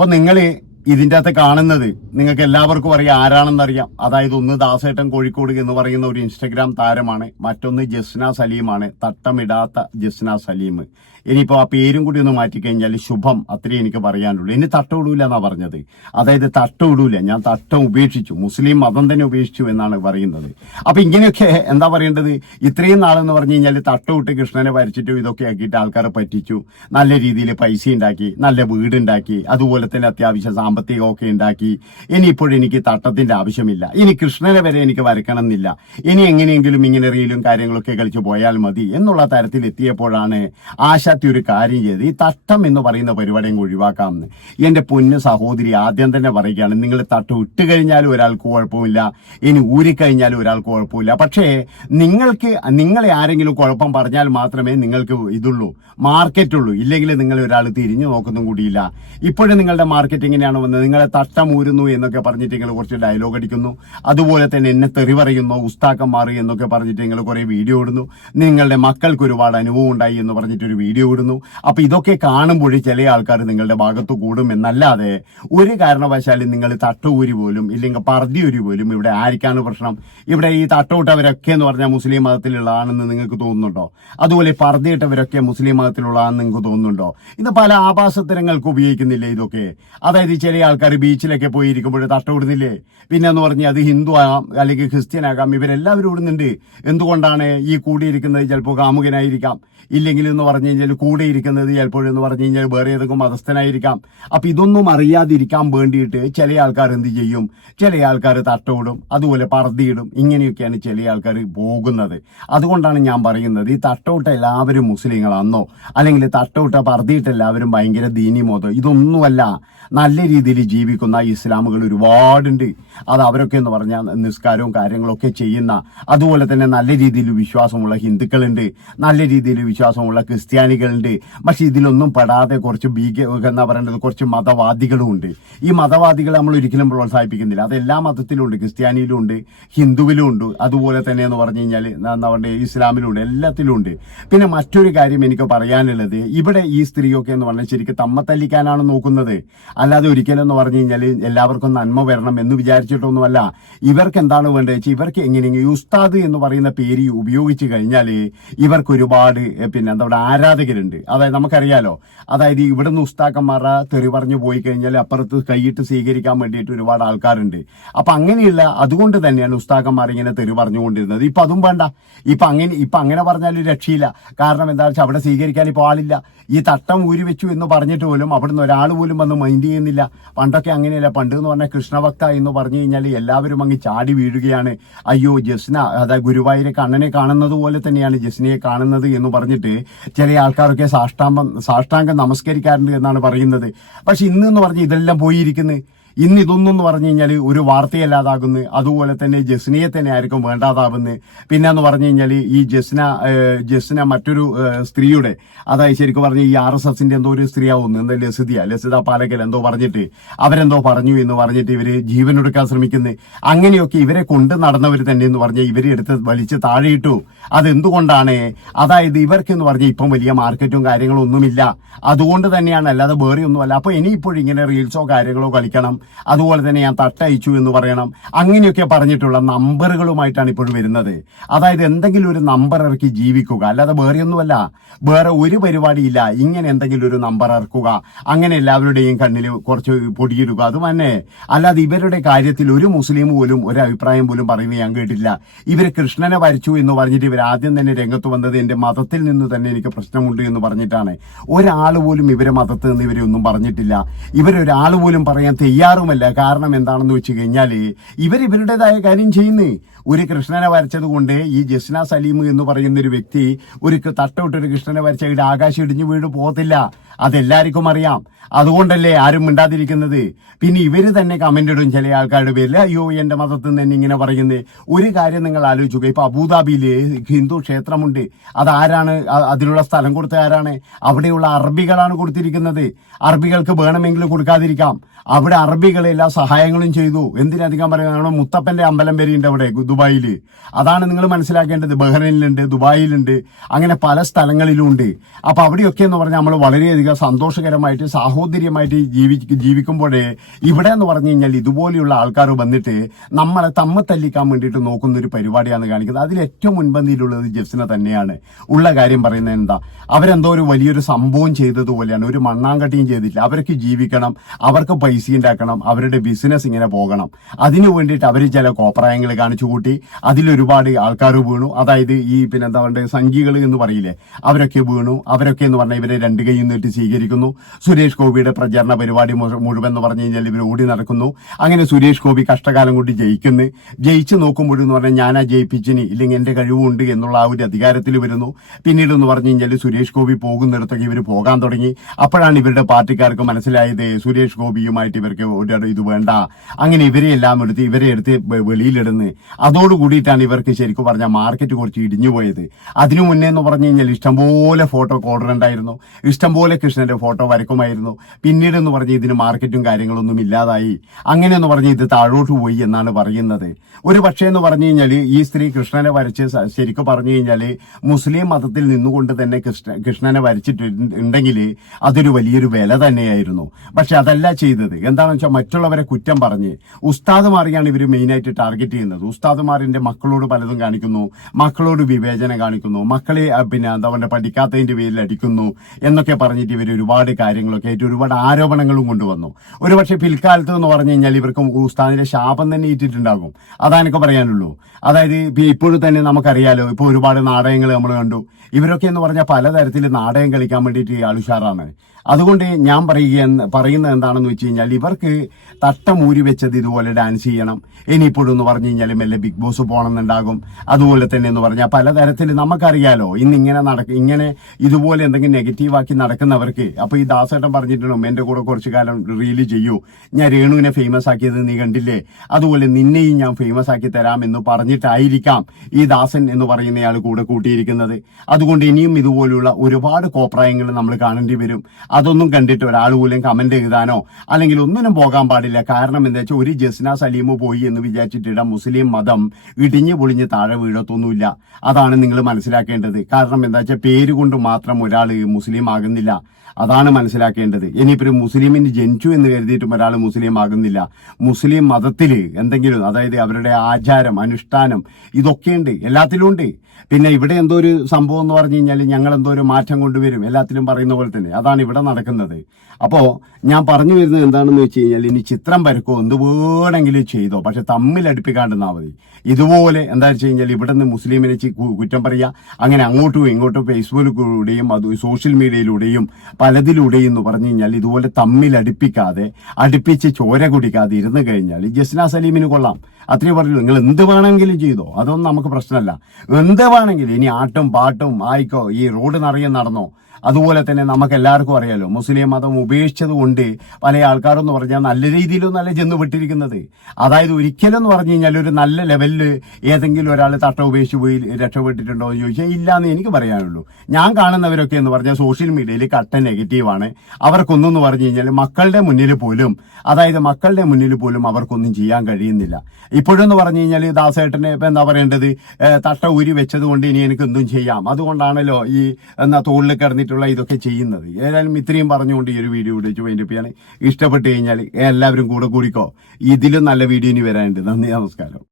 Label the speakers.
Speaker 1: അപ്പൊ നിങ്ങൾ ഇതിന്റെ അകത്ത് കാണുന്നത് നിങ്ങൾക്ക് എല്ലാവർക്കും അറിയാം ആരാണെന്നറിയാം. അതായത് ഒന്ന് ദാസേട്ടൻ കോഴിക്കോട് എന്ന് പറയുന്ന ഒരു ഇൻസ്റ്റഗ്രാം താരമാണ്. മറ്റൊന്ന് ജസ്ന സലീമാണ്. തട്ടമിടാത്ത ജസ്ന സലീം. ഇനിയിപ്പോ ആ പേരും കൂടി ഒന്ന് മാറ്റിക്കഴിഞ്ഞാൽ ശുഭം. അത്രേ എനിക്ക് പറയാനുള്ളൂ. ഇനി തട്ടമിടൂല എന്നാണ് പറഞ്ഞത്. അതായത് തട്ടമിടൂല ഞാൻ തട്ടം ഉപേക്ഷിച്ചു. മുസ്ലിം മതം തന്നെ ഉപേക്ഷിച്ചു എന്നാണ് പറയുന്നത്. അപ്പം ഇങ്ങനെയൊക്കെ എന്താ പറയേണ്ടത്? ഇത്രയും നാളെന്ന് പറഞ്ഞു കഴിഞ്ഞാൽ തട്ടമിട്ട് കൃഷ്ണനെ വരച്ചിട്ടും ഇതൊക്കെ ആക്കിയിട്ട് ആൾക്കാരെ പറ്റിച്ചു. നല്ല രീതിയിൽ പൈസ ഉണ്ടാക്കി നല്ല വീടുണ്ടാക്കി അതുപോലെ തന്നെ അത്യാവശ്യം സാമ്പത്തികമൊക്കെ ഉണ്ടാക്കി. ഇനി എനിക്ക് തട്ടത്തിന്റെ ആവശ്യമില്ല. ഇനി കൃഷ്ണനെ വരെ എനിക്ക് വരക്കണം എന്നില്ല ഇനി എങ്ങനെയെങ്കിലും ഇങ്ങനെ റീലും കാര്യങ്ങളൊക്കെ കളിച്ചു പോയാൽ മതി എന്നുള്ള തരത്തിൽ എത്തിയപ്പോഴാണ് ആശാത്തി ഒരു കാര്യം ചെയ്ത് ഈ തട്ടം എന്ന് പറയുന്ന പരിപാടിയും ഒഴിവാക്കാമെന്ന്. എന്റെ പൊന്നു സഹോദരി ആദ്യം തന്നെ പറയുകയാണ് നിങ്ങൾ തട്ടം ഇട്ട് കഴിഞ്ഞാലും ഒരാൾക്ക് കുഴപ്പമില്ല ഇനി ഊരിക്കഴിഞ്ഞാലും ഒരാൾക്ക് കുഴപ്പമില്ല. പക്ഷേ നിങ്ങൾക്ക് നിങ്ങളെ ആരെങ്കിലും കുഴപ്പം പറഞ്ഞാൽ മാത്രമേ നിങ്ങൾക്ക് ഇതുള്ളൂ മാർക്കറ്റ് ഉള്ളൂ ഇല്ലെങ്കിൽ നിങ്ങൾ ഒരാൾ തിരിഞ്ഞു നോക്കുന്നതും കൂടിയില്ല. ഇപ്പോഴും നിങ്ങളുടെ മാർക്കറ്റ് എങ്ങനെയാണ് വന്നത്. നിങ്ങളെ തട്ടം ഊരുന്നു എന്നൊക്കെ പറഞ്ഞിട്ട് നിങ്ങൾ കുറച്ച് ഡയലോഗ് അടിക്കുന്നു. അതുപോലെ തന്നെ എന്നെ തെറി പറയുന്നു ഉസ്താക്കന്മാർ എന്നൊക്കെ പറഞ്ഞിട്ട് നിങ്ങൾ കുറേ വീഡിയോ ഇടുന്നു. നിങ്ങളുടെ മക്കൾക്ക് ഒരുപാട് അനുഭവം ഉണ്ടായി എന്ന് പറഞ്ഞിട്ടൊരു വീഡിയോ ഇടുന്നു അപ്പൊ ഇതൊക്കെ കാണുമ്പോൾ ചില ആൾക്കാർ നിങ്ങളുടെ ഭാഗത്ത് കൂടും എന്നല്ലാതെ ഒരു കാരണവശാലും നിങ്ങൾ തട്ടൂരി പോലും ഇല്ലെങ്കിൽ പറതിയൂരി പോലും ഇവിടെ ആർക്കാണ് പ്രശ്നം. ഇവിടെ ഈ തട്ടുവിട്ടവരൊക്കെ എന്ന് പറഞ്ഞാൽ മുസ്ലിം മതത്തിലുള്ളതാണെന്ന് നിങ്ങൾക്ക് തോന്നുന്നുണ്ടോ? അതുപോലെ പറതിയിട്ടവരൊക്കെ മുസ്ലിം മതത്തിലുള്ളതാണെന്ന് നിങ്ങൾക്ക് തോന്നുന്നുണ്ടോ? ഇത് പല ആഭാസത്തരങ്ങൾക്ക് ഉപയോഗിക്കുന്നില്ലേ ഇതൊക്കെ? അതായത് ചില ആൾക്കാർ ബീച്ചിലൊക്കെ പോയി ഇരിക്കുമ്പോൾ തട്ടുവിടുന്നില്ലേ പിന്നെ എന്ന് പറഞ്ഞാൽ അത് ഹിന്ദു ആകാം അല്ലെങ്കിൽ ക്രിസ്ത്യൻ ആകാം ഇവരെല്ലാവരും ഇടുന്നുണ്ട് എന്തുകൊണ്ടാണ് ഈ കൂടിയിരിക്കുന്നത്? ചിലപ്പോൾ കാമുകനായിരിക്കാം. ഇല്ലെങ്കിൽ എന്ന് പറഞ്ഞു കഴിഞ്ഞാൽ കൂടെ ഇരിക്കുന്നത് ചിലപ്പോഴെന്ന് പറഞ്ഞു കഴിഞ്ഞാൽ വേറെ ഏതെങ്കിലും മതസ്ഥനായിരിക്കാം. അപ്പം ഇതൊന്നും അറിയാതിരിക്കാൻ വേണ്ടിയിട്ട് ചില ആൾക്കാർ എന്ത് ചെയ്യും? ചില ആൾക്കാർ തട്ടവിടും അതുപോലെ പറതിയിടും ഇങ്ങനെയൊക്കെയാണ് ചില ആൾക്കാർ പോകുന്നത്. അതുകൊണ്ടാണ് ഞാൻ പറയുന്നത് ഈ തട്ടവിട്ട എല്ലാവരും മുസ്ലിങ്ങളാണെന്നോ അല്ലെങ്കിൽ തട്ടവിട്ട പറതിയിട്ട് എല്ലാവരും ഭയങ്കര ദീനിമോതോ ഇതൊന്നുമല്ല. നല്ല രീതിയിൽ ജീവിക്കുന്ന ഇസ്ലാമുകൾ ഒരുപാടുണ്ട്. അത് അവരൊക്കെ എന്ന് പറഞ്ഞാൽ നിസ്കാരവും കാര്യങ്ങളൊക്കെ ചെയ്യുന്ന അതുപോലെ തന്നെ നല്ല രീതിയിൽ വിശ്വാസമുള്ള ഹിന്ദുക്കളുണ്ട്. നല്ല രീതിയിൽ വിശ്വാസമുള്ള ക്രിസ്ത്യാനികളുണ്ട് പക്ഷെ ഇതിലൊന്നും പെടാതെ കുറച്ച് ഭീക എന്നാ പറയേണ്ടത് കുറച്ച് മതവാദികളും ഉണ്ട്. ഈ മതവാദികളെ നമ്മൾ ഒരിക്കലും പ്രോത്സാഹിപ്പിക്കുന്നില്ല. അത് എല്ലാ മതത്തിലും ഉണ്ട്. ക്രിസ്ത്യാനിയിലും ഉണ്ട് ഹിന്ദുവിലും ഉണ്ട്. അതുപോലെ തന്നെ എന്ന് പറഞ്ഞു കഴിഞ്ഞാൽ എന്താ പറയുക ഇസ്ലാമിലും ഉണ്ട്. എല്ലാത്തിലും ഉണ്ട്. പിന്നെ മറ്റൊരു കാര്യം എനിക്ക് പറയാനുള്ളത്. ഇവിടെ ഈ സ്ത്രീയൊക്കെ എന്ന് പറഞ്ഞാൽ ശരിക്കും തമ്മ തല്ലിക്കാനാണ് നോക്കുന്നത്. അല്ലാതെ ഒരിക്കലും എന്ന് പറഞ്ഞു കഴിഞ്ഞാൽ എല്ലാവർക്കും നന്മ വരണം എന്ന് വിചാരിച്ചിട്ടൊന്നുമല്ല. ഇവർക്ക് എന്താണ് വേണ്ടത് വെച്ചാൽ ഇവർക്ക് എങ്ങനെയെങ്കിലും ഉസ്താദ് എന്ന് പറയുന്ന പേര് ഉപയോഗിച്ച് കഴിഞ്ഞാൽ ഇവർക്ക് ഒരുപാട് പിന്നെ എന്താ പറയുക ആരാധകരുണ്ട് അതായത് നമുക്കറിയാലോ അതായത് ഇവിടുന്ന് ഉസ്താക്കന്മാർ തെറി പറഞ്ഞു പോയി കഴിഞ്ഞാൽ അപ്പുറത്ത് കൈയിട്ട് സ്വീകരിക്കാൻ വേണ്ടിയിട്ട് ഒരുപാട് ആൾക്കാരുണ്ട്. അപ്പൊ അങ്ങനെയുള്ള അതുകൊണ്ട് തന്നെയാണ് ഉസ്താക്കന്മാർ ഇങ്ങനെ തെറി പറഞ്ഞുകൊണ്ടിരുന്നത്. ഇപ്പൊ അതും വേണ്ട. ഇപ്പൊ അങ്ങനെ ഇപ്പൊ അങ്ങനെ പറഞ്ഞാൽ രക്ഷയില്ല. കാരണം എന്താ വെച്ചാൽ അവിടെ സ്വീകരിക്കാൻ ഇപ്പോൾ ആളില്ല. ഈ തട്ടം ഊരി വെച്ചു എന്ന് പറഞ്ഞിട്ട് പോലും അവിടെ നിന്ന് ഒരാൾ പോലും വന്ന് മൈൻഡ് ചെയ്യുന്നില്ല. പണ്ടൊക്കെ അങ്ങനെയല്ല. പണ്ട് എന്ന് പറഞ്ഞാൽ കൃഷ്ണഭക്ത എന്ന് പറഞ്ഞു കഴിഞ്ഞാൽ എല്ലാവരും അങ്ങ് ചാടി വീഴുകയാണ്. അയ്യോ ജസ്ന അതായത് ഗുരുവായൂരെ കണ്ണനെ കാണുന്നത് പോലെ തന്നെയാണ് ജസ്നയെ കാണുന്നത് എന്ന് പറഞ്ഞിട്ട് ചില ആൾക്കാരൊക്കെ സാഷ്ടാംഗം സാഷ്ടാംഗം നമസ്കരിക്കാറുണ്ട് എന്നാണ് പറയുന്നത്. പക്ഷെ ഇന്ന് എന്ന് പറഞ്ഞ് ഇതെല്ലാം പോയിരിക്കുന്നത് ഇന്ന് ഇതൊന്നും പറഞ്ഞു കഴിഞ്ഞാൽ ഒരു വാർത്തയല്ലാതാകുന്നു. അതുപോലെ തന്നെ ജസ്നയെ തന്നെ ആയിരിക്കും വേണ്ടാതാവുന്നു പിന്നെ എന്ന് പറഞ്ഞു കഴിഞ്ഞാൽ ഈ ജസ്ന ജസ്ന മറ്റൊരു സ്ത്രീയുടെ അതായത് ശരിക്കും പറഞ്ഞ ഈ ആർ എസ് എസിന്റെ എന്തോ ഒരു സ്ത്രീ ആവുന്നു എന്താ ലസിത ലസിത പാലക്കൽ എന്തോ പറഞ്ഞിട്ട് അവരെന്തോ പറഞ്ഞു എന്ന് പറഞ്ഞിട്ട് ഇവർ ജീവനൊടുക്കാൻ ശ്രമിക്കുന്നു. അങ്ങനെയൊക്കെ ഇവരെ കൊണ്ട് നടന്നവർ തന്നെ എന്ന് പറഞ്ഞാൽ ഇവരെ എടുത്ത് വലിച്ച് താഴെയിട്ടു. അതെന്തുകൊണ്ടാണ്? അതായത് ഇവർക്ക് എന്ന് പറഞ്ഞാൽ ഇപ്പം വലിയ മാർക്കറ്റും കാര്യങ്ങളും ഒന്നുമില്ല. അതുകൊണ്ട് തന്നെയാണ് അല്ലാതെ വേറെ ഒന്നുമല്ല അപ്പൊ ഇനിയിപ്പോഴും ഇങ്ങനെ റീൽസോ കാര്യങ്ങളോ കളിക്കണം. അതുപോലെ തന്നെ ഞാൻ തട്ടയച്ചു എന്ന് പറയണം. അങ്ങനെയൊക്കെ പറഞ്ഞിട്ടുള്ള നമ്പറുകളുമായിട്ടാണ് ഇപ്പോഴും വരുന്നത്. അതായത് എന്തെങ്കിലും ഒരു നമ്പർ ഇറക്കി ജീവിക്കുക. അല്ലാതെ വേറെയൊന്നുമല്ല. വേറെ ഒരു പരിപാടിയില്ല. ഇങ്ങനെ എന്തെങ്കിലും ഒരു നമ്പർ ഇറക്കുക. അങ്ങനെ എല്ലാവരുടെയും കണ്ണിൽ കുറച്ച് പൊടിയിടുക. അത് തന്നെ. അല്ലാതെ ഇവരുടെ കാര്യത്തിൽ ഒരു മുസ്ലിം പോലും ഒരു അഭിപ്രായം പോലും പറയുന്നത് ഞാൻ കേട്ടില്ല ഇവർ കൃഷ്ണനെ വരച്ചു എന്ന് പറഞ്ഞിട്ട് ഇവർ ആദ്യം തന്നെ രംഗത്ത് വന്നത് എന്റെ മതത്തിൽ നിന്ന് തന്നെ എനിക്ക് പ്രശ്നമുണ്ട് എന്ന് പറഞ്ഞിട്ടാണ്. ഒരാൾ പോലും ഇവരെ മതത്തിൽ നിന്ന് ഇവരെ ഒന്നും പറഞ്ഞിട്ടില്ല. ഇവരൊരാൾ പോലും പറയാൻ തയ്യാറുമല്ല കാരണം എന്താണെന്ന് വെച്ച് കഴിഞ്ഞാൽ ഇവർ ഇവരുടേതായ കാര്യം ചെയ്യുന്നു. ഒരു കൃഷ്ണനെ വരച്ചത് കൊണ്ട് ഈ ജസ്ന സലീം എന്ന് പറയുന്ന ഒരു വ്യക്തി ഒരു തട്ടവിട്ട് ഒരു കൃഷ്ണനെ വരച്ച ഇവിടെ ആകാശം ഇടിഞ്ഞു വീട് പോകത്തില്ല. അതെല്ലാവർക്കും അറിയാം. അതുകൊണ്ടല്ലേ ആരും മിണ്ടാതിരിക്കുന്നത്. പിന്നെ ഇവർ തന്നെ കമന്റ് ഇടും ചില ആൾക്കാരുടെ പേരിൽ അയ്യോ എന്റെ മതത്തിൽ നിന്ന് ഇങ്ങനെ പറയുന്നത് ഒരു കാര്യം നിങ്ങൾ ആലോചിക്കുക ഇപ്പൊ അബുദാബിയിൽ ഹിന്ദു ക്ഷേത്രമുണ്ട്. അത് ആരാണ് അതിനുള്ള സ്ഥലം കൊടുത്ത ആരാണ്? അവിടെയുള്ള അറബികളാണ് കൊടുത്തിരിക്കുന്നത്. അറബികൾക്ക് വേണമെങ്കിൽ കൊടുക്കാതിരിക്കാം. അവിടെ അറബി അറബികൾ എല്ലാ സഹായങ്ങളും ചെയ്തു. എന്തിനധികം പറയുക നമ്മുടെ മുത്തപ്പന്റെ അമ്പലം വരെയുണ്ട് അവിടെ ദുബായിൽ അതാണ് നിങ്ങൾ മനസ്സിലാക്കേണ്ടത്. ബഹ്റൈനിലുണ്ട് ദുബായിലുണ്ട് അങ്ങനെ പല സ്ഥലങ്ങളിലും ഉണ്ട് അപ്പൊ അവിടെയൊക്കെ എന്ന് പറഞ്ഞാൽ നമ്മൾ വളരെയധികം സന്തോഷകരമായിട്ട് സാഹോദര്യമായിട്ട് ജീവി ജീവിക്കുമ്പോഴേ ഇവിടെ എന്ന് പറഞ്ഞു കഴിഞ്ഞാൽ ഇതുപോലെയുള്ള ആൾക്കാർ വന്നിട്ട് നമ്മളെ തമ്മ തല്ലിക്കാൻ വേണ്ടിയിട്ട് നോക്കുന്ന ഒരു പരിപാടിയാണ് കാണിക്കുന്നത്. അതിൽ ഏറ്റവും മുൻപന്തിയിലുള്ളത് ജെഫ്സിനെ തന്നെയാണ്. ഉള്ള കാര്യം പറയുന്നത് എന്താ? അവരെന്തോ ഒരു വലിയൊരു സംഭവം ചെയ്തതുപോലെയാണ്. ഒരു മണ്ണാങ്കട്ടിയും ചെയ്തിട്ടില്ല. അവർക്ക് ജീവിക്കണം അവർക്ക് പൈസ ഉണ്ടാക്കണം. അവരുടെ ബിസിനസ് ഇങ്ങനെ പോകണം. അതിനു വേണ്ടിയിട്ട് അവർ ചില കോപ്രായങ്ങൾ കാണിച്ചു കൂട്ടി. അതിലൊരുപാട് ആൾക്കാർ വീണു. അതായത് ഈ പിന്നെ എന്താ പറയുക സംഘികൾ എന്ന് പറയില്ലേ അവരൊക്കെ വീണു. അവരൊക്കെ എന്ന് പറഞ്ഞാൽ ഇവരെ രണ്ട് കൈ നീട്ടി സ്വീകരിക്കുന്നു. സുരേഷ് ഗോപിയുടെ പ്രചരണ പരിപാടി മുഴു- മുഴുവൻ എന്ന് പറഞ്ഞു കഴിഞ്ഞാൽ ഇവർ ഓടി നടക്കുന്നു. അങ്ങനെ സുരേഷ് ഗോപി കഷ്ടകാലം കൂടി ജയിക്കുന്നു. ജയിച്ചു നോക്കുമ്പോഴെന്ന് പറഞ്ഞാൽ ഞാനാ ജയിപ്പിച്ചിനി ഇല്ലെങ്കിൽ എന്റെ കഴിവുണ്ട് എന്നുള്ള ആ ഒരു അധികാരത്തിൽ വരുന്നു. പിന്നീട് എന്ന് പറഞ്ഞു കഴിഞ്ഞാൽ സുരേഷ് ഗോപി പോകുന്നിടത്തൊക്കെ ഇവർ പോകാൻ തുടങ്ങി. അപ്പോഴാണ് ഇവരുടെ പാർട്ടിക്കാർക്ക് മനസ്സിലായത് സുരേഷ് ഗോപിയുമായിട്ട് ഇവർക്ക് ഒരു ഇത് വേണ്ട. അങ്ങനെ ഇവരെ എല്ലാം എടുത്ത് ഇവരെ എടുത്ത് വെളിയിലിടുന്ന്. അതോടുകൂടിയിട്ടാണ് ഇവർക്ക് ശരിക്കും പറഞ്ഞാൽ മാർക്കറ്റ് കുറച്ച് ഇടിഞ്ഞു പോയത്. അതിനു മുന്നേ എന്ന് പറഞ്ഞു കഴിഞ്ഞാൽ ഇഷ്ടംപോലെ ഫോട്ടോ ഓർഡർ ഉണ്ടായിരുന്നു. ഇഷ്ടംപോലെ കൃഷ്ണന്റെ ഫോട്ടോ വരക്കുമായിരുന്നു. പിന്നീട് എന്ന് പറഞ്ഞ് ഇതിന് മാർക്കറ്റും കാര്യങ്ങളൊന്നും ഇല്ലാതായി. അങ്ങനെ എന്ന് പറഞ്ഞ് ഇത് താഴോട്ട് പോയി എന്നാണ് പറയുന്നത്. ഒരു പക്ഷേ എന്ന് പറഞ്ഞു കഴിഞ്ഞാൽ ഈ സ്ത്രീ കൃഷ്ണനെ വരച്ച് ശരിക്കും പറഞ്ഞു കഴിഞ്ഞാൽ മുസ്ലിം മതത്തിൽ നിന്നുകൊണ്ട് തന്നെ കൃഷ്ണ കൃഷ്ണനെ വരച്ചിട്ടുണ്ടെങ്കിൽ അതൊരു വലിയൊരു വില തന്നെയായിരുന്നു. പക്ഷെ അതല്ല ചെയ്തത്. എന്താണെന്ന് വെച്ചാൽ മറ്റുള്ളവരെ കുറ്റം പറഞ്ഞ് ഉസ്താദുമാരെയാണ് ഇവർ മെയിനായിട്ട് ടാർഗറ്റ് ചെയ്യുന്നത്. ഉസ്താദുമാരിന്റെ മക്കളോട് പലതും കാണിക്കുന്നു. മക്കളോട് വിവേചനം കാണിക്കുന്നു. മക്കളെ പിന്നെ എന്താ പറയുക പഠിക്കാത്തതിന്റെ പേരിൽ അടിക്കുന്നു എന്നൊക്കെ പറഞ്ഞിട്ട് ഇവർ ഒരുപാട് കാര്യങ്ങളൊക്കെ ആയിട്ട് ഒരുപാട് ആരോപണങ്ങളും കൊണ്ടുവന്നു. ഒരുപക്ഷെ പിൽക്കാലത്ത് എന്ന് പറഞ്ഞു കഴിഞ്ഞാൽ ഇവർക്കും ഉസ്താദിന്റെ ശാപം തന്നെ ഇട്ടിട്ടുണ്ടാകും അതാനൊക്കെ പറയാനുള്ളൂ. അതായത് ഇപ്പൊ ഇപ്പോഴും തന്നെ നമുക്കറിയാലോ ഇപ്പോൾ ഒരുപാട് നാടകങ്ങൾ നമ്മൾ കണ്ടു. ഇവരൊക്കെ എന്ന് പറഞ്ഞാൽ പലതരത്തിൽ നാടകം കളിക്കാൻ വേണ്ടിയിട്ട് ആളുഷാറാണ് അതുകൊണ്ട് ഞാൻ പറയുക പറയുന്നത് എന്താണെന്ന് വെച്ച് കഴിഞ്ഞാൽ ഇവർക്ക് തട്ടമൂരി വെച്ചത് ഇതുപോലെ ഡാൻസ് ചെയ്യണം. ഇനിയിപ്പോഴും എന്ന് പറഞ്ഞു കഴിഞ്ഞാൽ മെല്ലെ ബിഗ് ബോസ് പോകണമെന്നുണ്ടാകും. അതുപോലെ തന്നെ എന്ന് പറഞ്ഞാൽ പലതരത്തിൽ നമുക്കറിയാലോ ഇന്ന് ഇങ്ങനെ നടക്ക ഇങ്ങനെ ഇതുപോലെ എന്തെങ്കിലും നെഗറ്റീവാക്കി നടക്കുന്നവർക്ക് അപ്പൊ ഈ ദാസേട്ടൻ പറഞ്ഞിട്ടുണ്ടോ എന്റെ കൂടെ കുറച്ചു കാലം റീൽ ചെയ്യൂ. ഞാൻ രേണുവിനെ ഫേമസ് ആക്കിയത് നീ കണ്ടില്ലേ? അതുപോലെ നിന്നെയും ഞാൻ ഫേമസ് ആക്കി തരാം എന്ന് പറഞ്ഞിട്ടായിരിക്കാം ഈ ദാസൻ എന്ന് പറയുന്നയാൾ കൂടെ കൂട്ടിയിരിക്കുന്നത്. അതുകൊണ്ട് ഇനിയും ഇതുപോലുള്ള ഒരുപാട് കോപ്രായങ്ങൾ നമ്മൾ കാണേണ്ടി വരും. അതൊന്നും കണ്ടിട്ട് ഒരാൾ പോലും കമന്റ് എഴുതാനോ അല്ലെങ്കിൽ ഒന്നിനും പോകാൻ പാടില്ല. കാരണം എന്താ വെച്ചാൽ ഒരു ജസ്ന സലീം പോയി എന്ന് വിചാരിച്ചിട്ടിട മുസ്ലിം മതം ഇടിഞ്ഞു പൊളിഞ്ഞ് താഴെ വീഴത്തൊന്നുമില്ല. അതാണ് നിങ്ങൾ മനസ്സിലാക്കേണ്ടത്. കാരണം എന്താ വെച്ചാൽ പേര് കൊണ്ട് മാത്രം ഒരാൾ മുസ്ലിം ആകുന്നില്ല. അതാണ് മനസ്സിലാക്കേണ്ടത്. ഇനിയിപ്പോ ഒരു മുസ്ലിമിന് ജനിച്ചു എന്ന് കരുതിയിട്ടും ഒരാൾ മുസ്ലിം ആകുന്നില്ല. മുസ്ലിം മതത്തിൽ എന്തെങ്കിലും അതായത് അവരുടെ ആചാരം അനുഷ്ഠാനം ഇതൊക്കെയുണ്ട് എല്ലാത്തിലും ഉണ്ട്. പിന്നെ ഇവിടെ എന്തോ ഒരു സംഭവം എന്ന് പറഞ്ഞു കഴിഞ്ഞാൽ ഞങ്ങൾ എന്തോ ഒരു മാറ്റം കൊണ്ടുവരും. എല്ലാത്തിലും പറയുന്ന പോലെ തന്നെ. അതാണ് ഇവിടെ നടക്കുന്നത്. അപ്പോൾ ഞാൻ പറഞ്ഞു വരുന്നത് എന്താണെന്ന് വെച്ച് കഴിഞ്ഞാൽ ഇനി ചിത്രം വരക്കോ എന്ത് വേണമെങ്കിലും ചെയ്തോ പക്ഷെ തമ്മിൽ അടുപ്പിക്കാണ്ടെന്നാൽ മതി. ഇതുപോലെ എന്താ വെച്ച് കഴിഞ്ഞാൽ ഇവിടെ നിന്ന് മുസ്ലിമിനെ കുറ്റം പറയുക അങ്ങനെ അങ്ങോട്ടും ഇങ്ങോട്ടും ഫേസ്ബുക്കിലൂടെയും അത് സോഷ്യൽ മീഡിയയിലൂടെയും പലതിലൂടെയും എന്ന് പറഞ്ഞു കഴിഞ്ഞാൽ ഇതുപോലെ തമ്മിൽ അടുപ്പിക്കാതെ അടുപ്പിച്ച് ചോര കുടിക്കാതെ ഇരുന്ന് കഴിഞ്ഞാൽ ജസ്ന സലീമിന് കൊള്ളാം. അത്രയും പറഞ്ഞു നിങ്ങൾ എന്ത് വേണമെങ്കിലും ചെയ്തോ അതൊന്നും നമുക്ക് പ്രശ്നമല്ല. എന്ത് വേണമെങ്കിലും ഇനി ആട്ടും പാട്ടും ആയിക്കോ ഈ റോഡ് നിറയെ നടന്നോ അതുപോലെ തന്നെ നമുക്ക് എല്ലാവർക്കും അറിയാലോ മുസ്ലിം മതം ഉപേക്ഷിച്ചത് കൊണ്ട് പല ആൾക്കാരെന്ന് പറഞ്ഞാൽ നല്ല രീതിയിലൊന്നല്ല ചെന്ന് വിട്ടിരിക്കുന്നത്. അതായത് ഒരിക്കലും എന്ന് പറഞ്ഞു കഴിഞ്ഞാൽ ഒരു നല്ല ലെവലിൽ ഏതെങ്കിലും ഒരാൾ തട്ട ഉപേക്ഷിച്ച് പോയി രക്ഷപ്പെട്ടിട്ടുണ്ടോ എന്ന് ചോദിച്ചാൽ ഇല്ല എന്ന് എനിക്ക് പറയാനുള്ളൂ. ഞാൻ കാണുന്നവരൊക്കെ എന്ന് പറഞ്ഞാൽ സോഷ്യൽ മീഡിയയിൽ കട്ട നെഗറ്റീവാണ് അവർക്കൊന്നും എന്ന് പറഞ്ഞു കഴിഞ്ഞാൽ മക്കളുടെ മുന്നിൽ പോലും അതായത് മക്കളുടെ മുന്നിൽ പോലും അവർക്കൊന്നും ചെയ്യാൻ കഴിയുന്നില്ല. ഇപ്പോഴെന്ന് പറഞ്ഞു കഴിഞ്ഞാൽ ദാസേട്ടനെ ഇപ്പം എന്താ പറയേണ്ടത്? തട്ട ഊരി വെച്ചത് കൊണ്ട് ഇനി എനിക്ക് എന്തും ചെയ്യാം. അതുകൊണ്ടാണല്ലോ ഈ എന്നാ തോളിൽ കിടന്നിട്ടുള്ള ഇതൊക്കെ ചെയ്യുന്നത്. ഏതായാലും ഇത്രയും പറഞ്ഞുകൊണ്ട് ഈ ഒരു വീഡിയോ വിളിച്ചു വേണ്ടിപ്പിയാണ് ഇഷ്ടപ്പെട്ട് കഴിഞ്ഞാൽ എല്ലാവരും കൂടെ കൂടിക്കോ. ഇതിലും നല്ല വീഡിയോ ഇനി വരാനുണ്ട്. നന്ദി നമസ്കാരം.